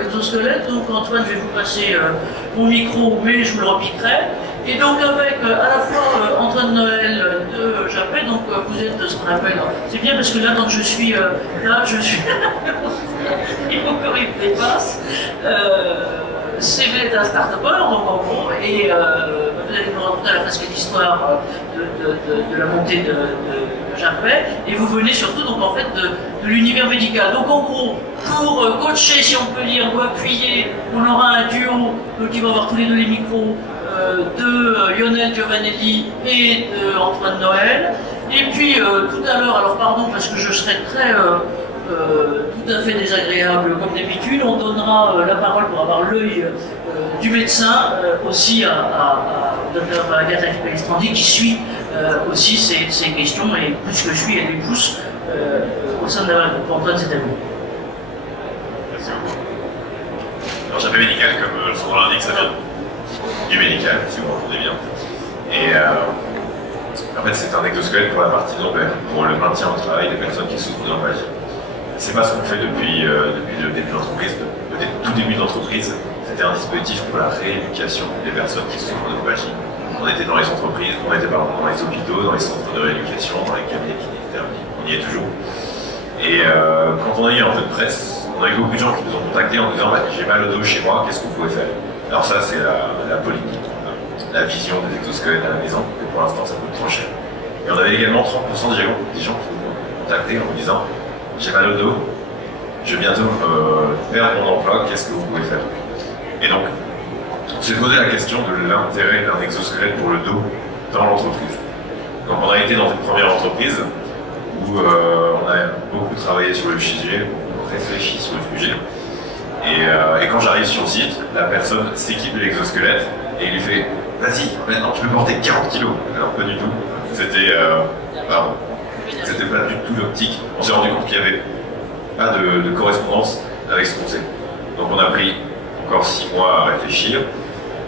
exosquelette. Donc Antoine, je vais vous passer mon micro, mais je vous le repiquerai. Et donc avec à la fois Antoine Noël de Japet, donc vous êtes ce qu'on appelle, c'est bien parce que là quand je suis là, je suis, il faut que il me dépasse. CV d'un start-upper, donc en gros, et vous allez nous raconter à la fresque d'histoire de la montée de Japet, et vous venez surtout donc en fait de l'univers médical. Donc en gros, pour coacher, si on peut dire, ou appuyer, on aura un duo qui va avoir tous les deux les micros de Lionel Giovanelli et de Antoine Noël. Et puis tout à l'heure, alors pardon parce que je serai très tout à fait désagréable comme d'habitude, on donnera la parole pour avoir l'œil du médecin aussi à Dr Agatha Pelestrandi qui suit aussi ces questions et plus que je suis, elle les pousse au sein de la pour Antoine, c'est à vous. Merci beaucoup. Alors Japet médical, comme son nom l'indique, ça vient du médical, si vous m'entendez bien. Et en fait, c'est un exosquelette pour la partie lombaire, pour le maintien au travail des personnes qui souffrent de lombalgie. C'est pas ce qu'on fait depuis le début de l'entreprise, peut-être tout début de l'entreprise. C'était un dispositif pour la rééducation des personnes qui souffrent de lombalgie. On était dans les entreprises, on était dans les hôpitaux, dans les centres de rééducation, dans les cabinets kinésithérapiques, on y est toujours. Et quand on a eu un peu de presse, on a eu beaucoup de gens qui nous ont contactés en nous disant j'ai mal au dos chez moi, qu'est-ce que vous pouvez faire? Alors ça c'est la politique, la vision des exosquelettes à la maison, et pour l'instant ça coûte trop cher. Et on avait également 30% des gens qui nous ont contactés en nous disant j'ai mal au dos, je vais bientôt perdre mon emploi, qu'est-ce que vous pouvez faire? Et donc, on s'est posé la question de l'intérêt d'un exosquelette pour le dos dans l'entreprise. Donc on a été dans une première entreprise où on a beaucoup travaillé sur le sujet, beaucoup réfléchi sur le sujet. Et quand j'arrive sur le site, la personne s'équipe de l'exosquelette et il lui fait « Vas-y, maintenant tu peux porter 40 kilos ». Alors pas du tout, c'était pas du tout l'optique. On s'est rendu compte qu'il n'y avait pas de correspondance avec ce qu'on sait. Donc on a pris encore 6 mois à réfléchir.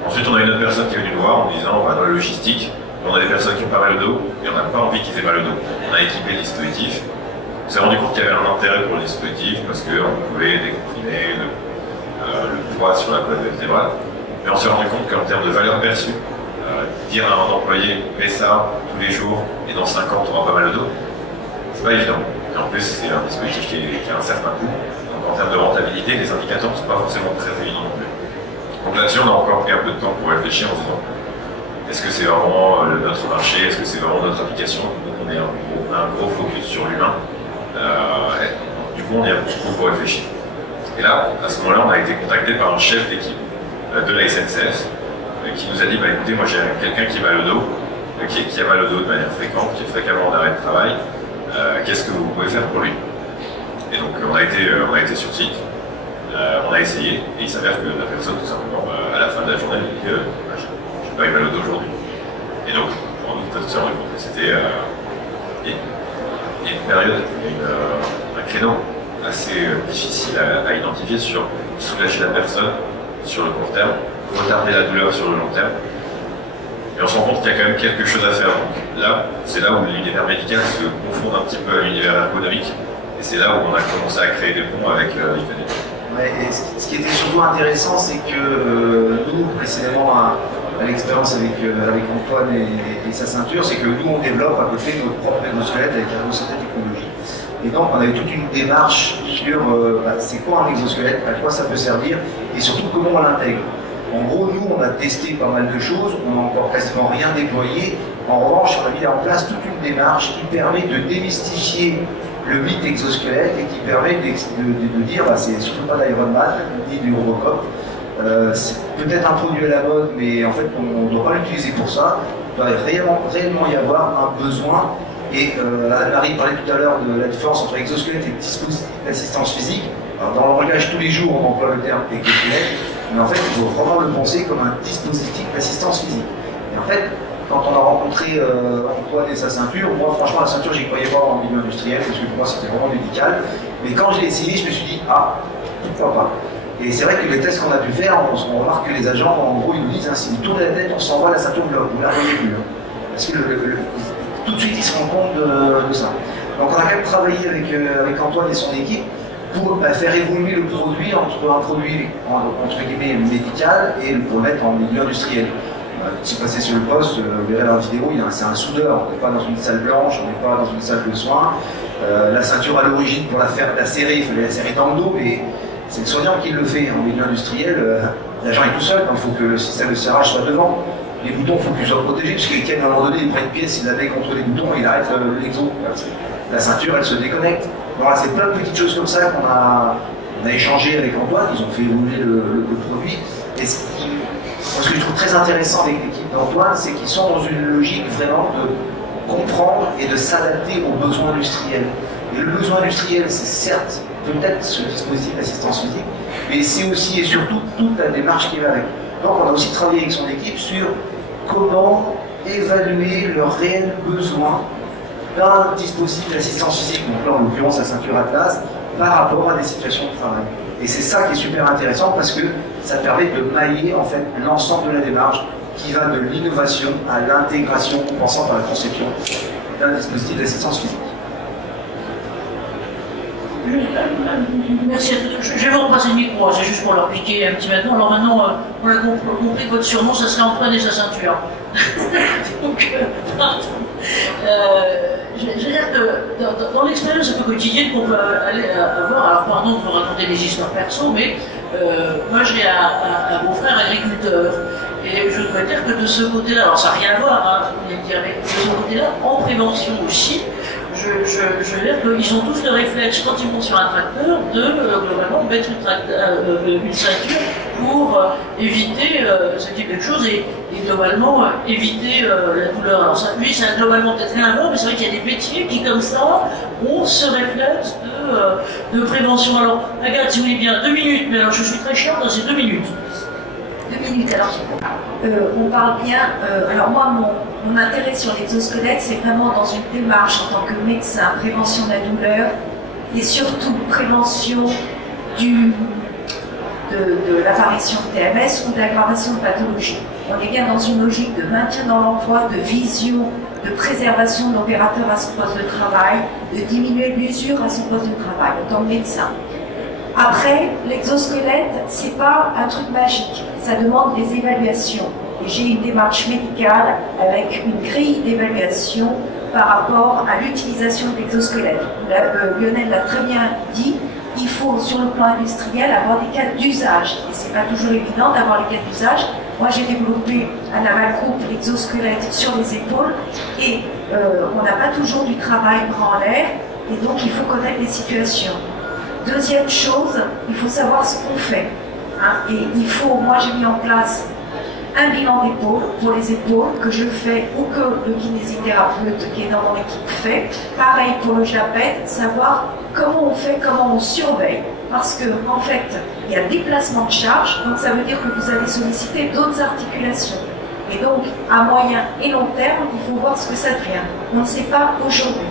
Ensuite on a une autre personne qui est venue nous voir en disant dans la logistique, on a des personnes qui ont pas mal au dos et on n'a pas envie qu'ils aient mal au dos. On a équipé le dispositif. On s'est rendu compte qu'il y avait un intérêt pour le dispositif parce qu'on pouvait décompriner le poids sur la colonne vertébrale. Mais on s'est rendu compte qu'en termes de valeur perçue, dire à un employé mets ça tous les jours et dans 5 ans tu auras pas mal au dos, c'est pas évident. Et en plus c'est un dispositif qui a un certain coût. Donc en termes de rentabilité, les indicateurs ne sont pas forcément très évidents non plus. Donc là-dessus on a encore pris un peu de temps pour réfléchir en se disant est-ce que c'est vraiment notre marché, est-ce que c'est vraiment notre application? Donc on est un gros focus sur l'humain. Du coup on y a beaucoup réfléchi. Et là, à ce moment-là, on a été contacté par un chef d'équipe de la SNCF qui nous a dit bah, écoutez, moi j'ai quelqu'un qui a mal au dos, qui a mal au dos de manière fréquente, qui est fréquemment en arrêt de travail, qu'est-ce que vous pouvez faire pour lui? Et donc on a été sur site, on a essayé, et il s'avère que la personne, tout simplement, à la fin de la journée, elle dit j'ai pas eu mal au dos aujourd'hui. Et donc, on s'est rendu compte que c'était une période, un créneau assez difficile à identifier sur soulager la personne sur le court terme, retarder la douleur sur le long terme. Et on se rend compte qu'il y a quand même quelque chose à faire. Donc là, c'est là où l'univers médical se confond un petit peu à l'univers ergonomique. Et c'est là où on a commencé à créer des ponts avec l'IPD. Ouais, et ce qui était surtout intéressant, c'est que nous, précédemment à l'expérience avec Antoine et sa ceinture, c'est que nous, on développe à côté notre propre exosquelette avec certaines technologies. Et donc, on avait toute une démarche sur c'est quoi un exosquelette, à quoi ça peut servir, et surtout comment on l'intègre. En gros, nous, on a testé pas mal de choses, on n'a encore quasiment rien déployé. En revanche, on a mis en place toute une démarche qui permet de démystifier le mythe exosquelette et qui permet de dire c'est surtout pas d'Iron Man ni du Robocop. C'est peut-être un produit à la mode, mais en fait, on ne doit pas l'utiliser pour ça. Il doit réellement y avoir un besoin. Et Anne-Marie parlait tout à l'heure de la différence entre exosquelette et dispositif d'assistance physique. Alors, dans le langage tous les jours, on emploie le terme exosquelette, mais en fait, il faut vraiment le penser comme un dispositif d'assistance physique. Et en fait, quand on a rencontré Antoine et sa ceinture, moi franchement la ceinture j'y croyais pas en milieu industriel parce que pour moi c'était vraiment médical. Mais quand je l'ai essayé, je me suis dit pourquoi pas. Et c'est vrai que les tests qu'on a pu faire, on remarque que les agents, en gros, ils nous disent si vous tournez la tête, on s'envoie la ceinture bloc, vous ne la voyez plus. Parce que tout de suite ils se rendent compte de ça. Donc on a quand même travaillé avec Antoine et son équipe pour faire évoluer le produit entre un produit entre guillemets médical et pour le mettre en milieu industriel. Si vous passez sur le poste, vous verrez dans la vidéo, c'est un soudeur, on n'est pas dans une salle blanche, on n'est pas dans une salle de soins. La ceinture à l'origine, pour la serrer, il fallait la serrer dans le dos, mais c'est le soignant qui le fait. En milieu industriel, l'agent est tout seul, il faut que le système de serrage soit devant. Les boutons, il faut qu'ils soient protégés, parce qu'à un moment donné, il prend une pièce, il la met contre les boutons et il arrête l'exo. La ceinture, elle se déconnecte. Voilà, c'est plein de petites choses comme ça qu'on a échangé avec Antoine, ils ont fait évoluer le produit. Et ce que je trouve très intéressant avec l'équipe d'Antoine, c'est qu'ils sont dans une logique vraiment de comprendre et de s'adapter aux besoins industriels. Et le besoin industriel, c'est certes peut-être ce dispositif d'assistance physique, mais c'est aussi et surtout toute la démarche qui va avec. Donc on a aussi travaillé avec son équipe sur comment évaluer leurs réels besoins d'un dispositif d'assistance physique, donc là en l'occurrence la ceinture Atlas, par rapport à des situations de travail. Et c'est ça qui est super intéressant parce que ça permet de mailler en fait l'ensemble de la démarche qui va de l'innovation à l'intégration en passant par la conception d'un dispositif d'assistance physique. Merci. Je vais vous repasser le micro, c'est juste pour leur piquer un petit maintenant. Alors maintenant, on a compris que votre surnom, ça serait Antoine et sa ceinture. Donc, je veux dire que dans l'expérience un peu quotidienne qu'on peut aller avoir, alors pardon de vous raconter des histoires perso, mais moi j'ai un beau-frère agriculteur. Et je dois dire que de ce côté-là, alors ça n'a rien à voir, hein, avec de ce côté-là, en prévention aussi, je veux dire qu'ils ont tous le réflexe, quand ils vont sur un tracteur, de globalement mettre une ceinture pour éviter ce type de choses et globalement éviter la douleur. Alors ça, lui, ça a globalement peut-être rien à voir, mais c'est vrai qu'il y a des métiers qui, comme ça, ont ce réflexe de prévention. Alors, regarde, si vous voulez bien, 2 minutes, mais alors je suis très chiant dans ces 2 minutes. 2 minutes, alors on parle bien. Alors moi, mon intérêt sur l'exosquelette, c'est vraiment dans une démarche en tant que médecin, prévention de la douleur et surtout prévention de l'apparition de TMS ou de l'aggravation de pathologie. On est bien dans une logique de maintien dans l'emploi, de vision, de préservation de l'opérateur à son poste de travail, de diminuer l'usure à son poste de travail en tant que médecin. Après, l'exosquelette, c'est pas un truc magique, ça demande des évaluations. Et j'ai une démarche médicale avec une grille d'évaluation par rapport à l'utilisation de l'exosquelette. Lionel l'a très bien dit, il faut sur le plan industriel avoir des cas d'usage. Et c'est pas toujours évident d'avoir les cas d'usage. Moi j'ai développé un Naval-Group l'exosquelette sur les épaules et on n'a pas toujours du travail bras en l'air et donc il faut connaître les situations. Deuxième chose, il faut savoir ce qu'on fait. Hein, et il faut, moi j'ai mis en place un bilan d'épaule pour les épaules que je fais ou que le kinésithérapeute qui est dans mon équipe fait. Pareil pour le JAPET, savoir comment on fait, comment on surveille. Parce que en fait, il y a déplacement de charge, donc ça veut dire que vous allez solliciter d'autres articulations. Et donc, à moyen et long terme, il faut voir ce que ça devient. On ne sait pas aujourd'hui.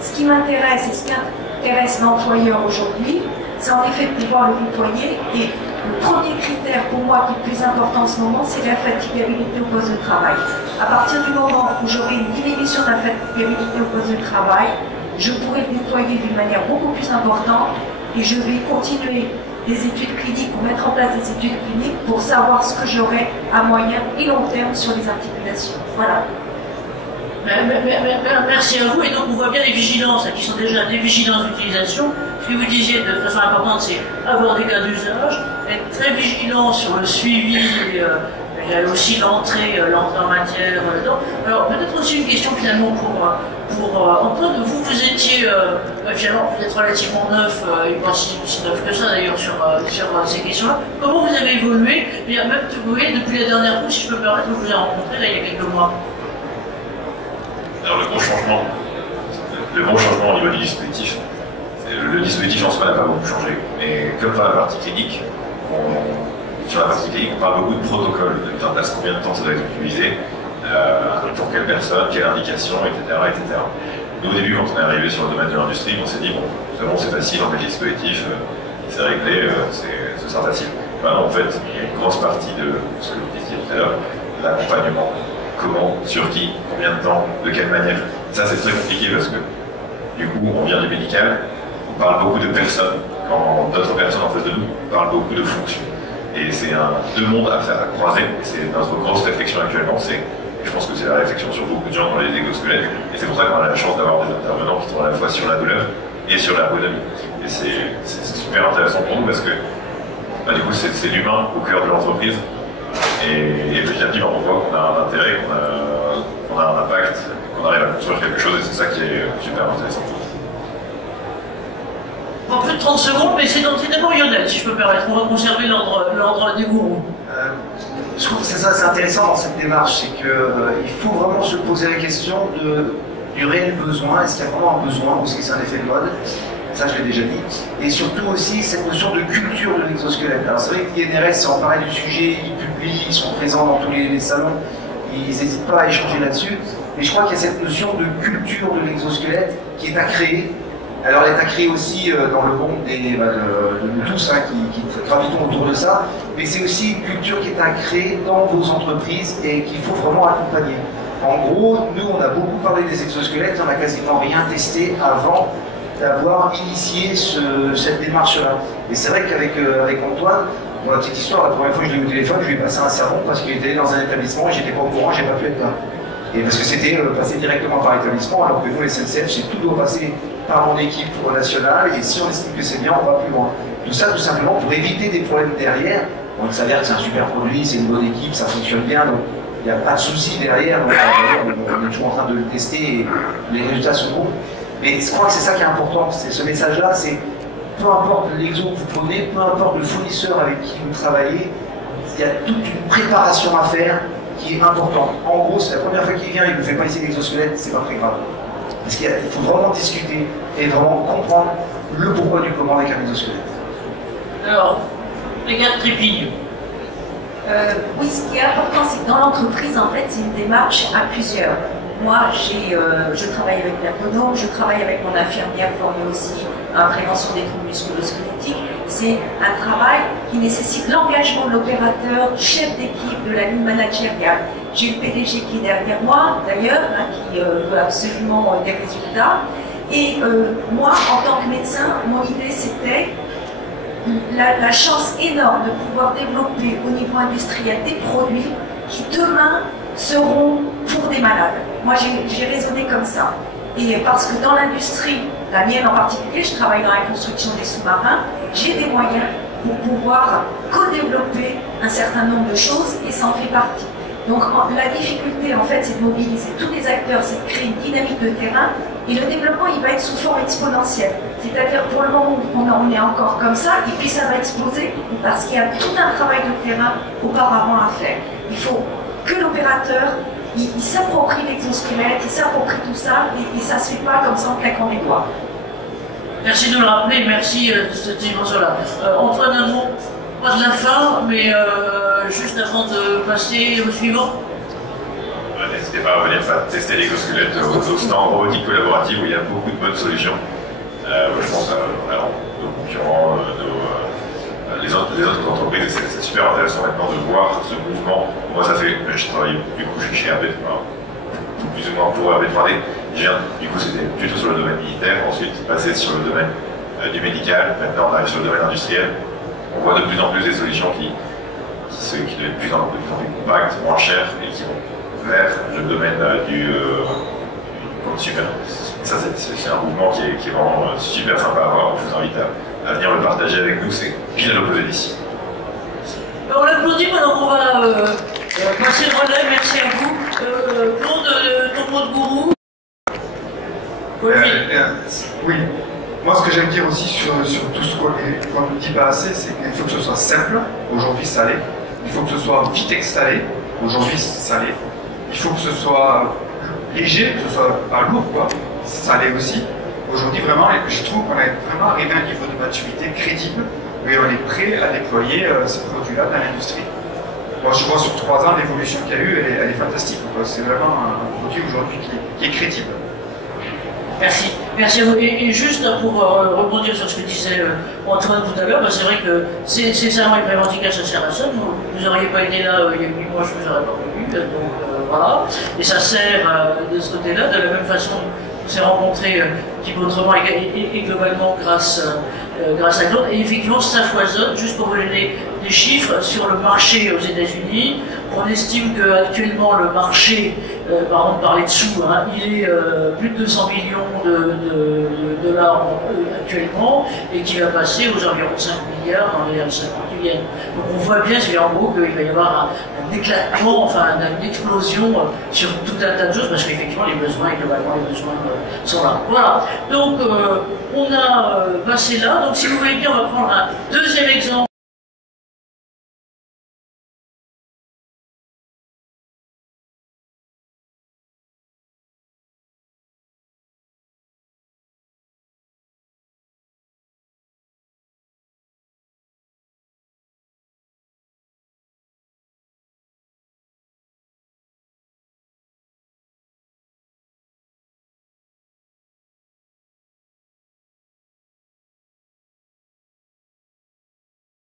Ce qui m'intéresse et ce qui intéresse l'employeur aujourd'hui, c'est en effet de pouvoir le déployer. Et le premier critère pour moi qui est le plus important en ce moment, c'est la fatigabilité au poste de travail. À partir du moment où j'aurai une diminution de la fatigabilité au poste de travail, je pourrai le déployer d'une manière beaucoup plus importante et je vais continuer des études cliniques ou mettre en place des études cliniques pour savoir ce que j'aurai à moyen et long terme sur les articulations. Voilà. Merci à vous. Et donc on voit bien les vigilances qui sont déjà des vigilances d'utilisation. Ce que vous disiez de façon importante, c'est avoir des cas d'usage, être très vigilant sur le suivi. Il y a aussi l'entrée en matière dedans. Alors peut-être aussi une question finalement pour Antoine. Vous étiez finalement peut-être relativement neuf, pas si neuf que ça d'ailleurs sur ces questions-là. Comment vous avez évolué? Même vous voyez, depuis la dernière fois, si je peux me permettre, je vous ai rencontré là il y a quelques mois. Alors le gros changement au niveau du dispositif, le dispositif en soi n'a pas beaucoup changé, mais comme dans la partie clinique, sur la partie clinique on parle beaucoup de protocoles, de mise en place combien de temps ça doit être utilisé, pour quelle personne, quelle indication, etc. Nous au début quand on est arrivé sur le domaine de l'industrie, on s'est dit bon, c'est facile, on met le dispositif, c'est réglé, ce sera facile. Ben non, en fait, il y a une grosse partie de ce que vous disiez tout à l'heure, l'accompagnement. Comment, sur qui, combien de temps, de quelle manière. Ça c'est très compliqué parce que du coup on vient du médical, on parle beaucoup de personnes quand d'autres personnes en face de nous parlent beaucoup de fonction. Et c'est deux mondes à faire à croiser. C'est notre grosse réflexion actuellement. Je pense que c'est la réflexion sur beaucoup de gens dans les exosquelettes. Et c'est pour ça qu'on a la chance d'avoir des intervenants qui sont à la fois sur la douleur et sur l'ergonomie. Et c'est super intéressant pour nous parce que du coup, c'est l'humain au cœur de l'entreprise. Et petit à petit, on voit qu'on a un intérêt, qu'on a un impact, qu'on arrive à construire quelque chose. Et c'est ça qui est super intéressant. En plus de 30 secondes, mais c'est d'abord Lionel, si je peux me permettre. On va conserver l'ordre des gourous. Je trouve que c'est ça, c'est intéressant dans cette démarche, c'est qu'il faut vraiment se poser la question du réel besoin. Est-ce qu'il y a vraiment un besoin ou est-ce que c'est un effet de mode? Ça, je l'ai déjà dit. Et surtout aussi cette notion de culture de l'exosquelette. Alors c'est vrai que l'INRS s'est emparé du sujet, ils publient, ils sont présents dans tous les salons, ils n'hésitent pas à échanger là-dessus. Mais je crois qu'il y a cette notion de culture de l'exosquelette qui est à créer. Alors elle est à créer aussi dans le monde de nous tous qui gravitons autour de ça, mais c'est aussi une culture qui est à créer dans vos entreprises et qu'il faut vraiment accompagner. En gros, nous on a beaucoup parlé des exosquelettes, on n'a quasiment rien testé avant d'avoir initié cette démarche-là. Et c'est vrai qu'avec Antoine, pour la petite histoire, la première fois que je l'ai eu au téléphone, je lui ai passé un sermon parce qu'il était dans un établissement et j'étais pas au courant, j'ai pas pu être là. Et parce que c'était passé directement par établissement, alors que nous, les SNCF, c'est tout doit passer par mon équipe nationale, et si on estime que c'est bien, on va plus loin. Tout ça, tout simplement, pour éviter des problèmes derrière. On s'avère que c'est un super produit, c'est une bonne équipe, ça fonctionne bien, donc il n'y a pas de souci derrière. Donc, on est toujours en train de le tester, et les résultats sont bons. Mais je crois que c'est ça qui est important, c'est ce message-là, c'est peu importe l'exo que vous prenez, peu importe le fournisseur avec qui vous travaillez, il y a toute une préparation à faire qui est important. En gros, c'est la première fois qu'il vient et qu'il ne fait pas essayer l'exosquelette, c'est pas très grave. Parce qu'il faut vraiment discuter et vraiment comprendre le pourquoi du comment avec un exosquelette. Alors, les gars de Trépigne. Oui, ce qui est important, c'est que dans l'entreprise, en fait, c'est une démarche à plusieurs. Moi, je travaille avec l'ergonome, je travaille avec mon infirmière formée aussi en prévention des troubles musculo-squelettiques. C'est un travail qui nécessite l'engagement de l'opérateur, du chef d'équipe, de la ligne managériale. J'ai le PDG qui est derrière moi, d'ailleurs, qui veut absolument des résultats. Et moi, en tant que médecin, mon idée, c'était la chance énorme de pouvoir développer au niveau industriel des produits qui, demain, seront pour des malades. Moi, j'ai raisonné comme ça. Et parce que dans l'industrie, la mienne en particulier, je travaille dans la construction des sous-marins, j'ai des moyens pour pouvoir co-développer un certain nombre de choses et ça en fait partie. Donc la difficulté, en fait, c'est de mobiliser tous les acteurs, c'est de créer une dynamique de terrain et le développement, il va être sous forme exponentielle. C'est-à-dire, pour le moment, on est encore comme ça et puis ça va exploser parce qu'il y a tout un travail de terrain auparavant à faire. Il faut que l'opérateur il s'approprie l'exosquelette, il s'approprie tout ça, et ça se fait pas comme ça en claquant les doigts. Merci de le rappeler, merci de cette dimension-là. Antoine, un mot, pas de la fin, mais juste avant de passer au suivant. N'hésitez pas à venir tester l'exosquelette au stand robotique collaborative où il y a beaucoup de bonnes solutions. Je pense à nos concurrents, les autres entreprises, c'est super intéressant maintenant de voir ce mouvement. Moi, ça fait, je travaille du coup chez RB, plus ou moins pour RB3D. Du coup, c'était plutôt sur le domaine militaire, ensuite passé sur le domaine du médical, maintenant on arrive sur le domaine industriel. On voit de plus en plus des solutions qui deviennent de plus en plus compactes, moins chères et qui vont vers le domaine du consumer. Ça, c'est un mouvement qui est vraiment super sympa à voir. Je vous invite à venir le partager avec nous, c'est pile à l'opposé d'ici. On l'applaudit, maintenant on va passer le relais, merci à vous. Claude, ton mot de gourou. Oui, moi ce que j'aime dire aussi sur tout ce qu'on ne dit pas assez, c'est qu'il faut que ce soit simple, aujourd'hui ça l'est. Il faut que ce soit vite installé, aujourd'hui ça l'est. Il faut que ce soit léger, que ce soit pas lourd, quoi. Ça l'est aussi. Aujourd'hui, vraiment, je trouve qu'on est vraiment arrivé à un niveau de maturité crédible, mais on est prêt à déployer ce produit-là dans l'industrie. Moi, je vois sur 3 ans l'évolution qu'il y a eu, elle est fantastique. C'est vraiment un produit aujourd'hui qui est crédible. Merci. Merci à vous. Et juste pour rebondir sur ce que disait Antoine tout à l'heure, c'est vrai que c'est ça, les préventifs, ça sert à ça. Vous n'auriez pas été là il y a 8 mois, je ne vous aurais pas connu. Donc voilà. Et ça sert de ce côté-là, de la même façon. On s'est rencontrés un petit peu autrement et globalement grâce grâce à Claude. Et effectivement, ça foisonne. Juste pour vous donner des chiffres sur le marché aux États-Unis, on estime qu'actuellement le marché, par exemple par les dessous, hein, il est plus de 200 millions de dollars actuellement, et qui va passer aux environs 5 milliards dans les années 50 qui viennent. Donc on voit bien, c'est en gros qu'il va y avoir un éclatement, enfin une explosion sur tout un tas de choses, parce qu'effectivement les besoins, et globalement les besoins sont là. Voilà, donc on a passé là, donc si vous voulez bien, on va prendre un deuxième exemple.